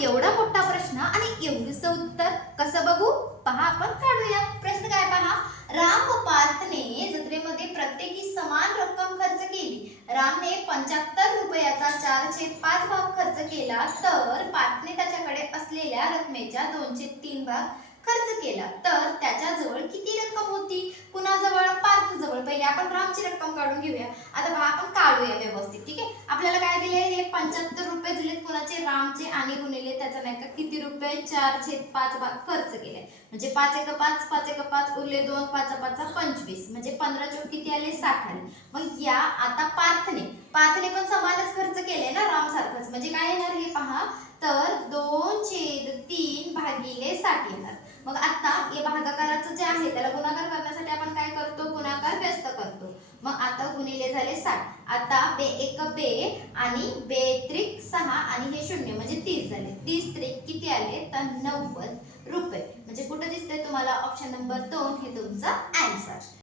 एवढा मोठा प्रश्न आणि एवढंसं उत्तर कसं बघू? पहा, आपण काढूया. प्रश्न काय पहा. राम व पार्थने जत्रेमध्ये प्रत्येकी समान रक्कम खर्च केली. रामने 75 रुपयाचा 4/5 भाग खर्च केला, तर पार्थने त्याच्याकडे असलेल्या रकमेच्या 2/3 भाग खर्च केला, तर त्याच्याजवळ किती रक्कम होती? कुणाजवळ? पार्थजवळ. पहिले आपण रामची रक्कम काढून घेऊया. आता पहा, आपण काढूया व्यवस्थित. ठीक आहे. आपल्याला काय दिले? हे 75 रुपये दिलेत कोणाचे? रामचे. आणि गुणिले त्याचा नाही का किती रुपये? 4/5 भाग खर्च केले. म्हणजे 5 एक 5, 5 एक 5, उरले 2, 5 5 25. म्हणजे 15 चौक किती आले? 60 आले. मग या आता पार्थने पण समानच खर्च केले ना राम सारखंच. म्हणजे काय येणार हे पहा, तर 2/3 भागिले 60 येणार. मग आता हे भागाकाराचं जे आहे त्याला गुणाकार करण्यासाठी आपण काय करतो? गुणाकार व्यस्त करतो. मग आता गुणिले झाले 60. आता बे एक बे आणि बे त्रिक 6 आणि हे 0 म्हणजे 30 झाले. 30 त्रिक किती आले? तर 90 रुपये. म्हणजे कुठे दिसतंय तुम्हाला? ऑप्शन नंबर 2 हे तुमचा आन्सर.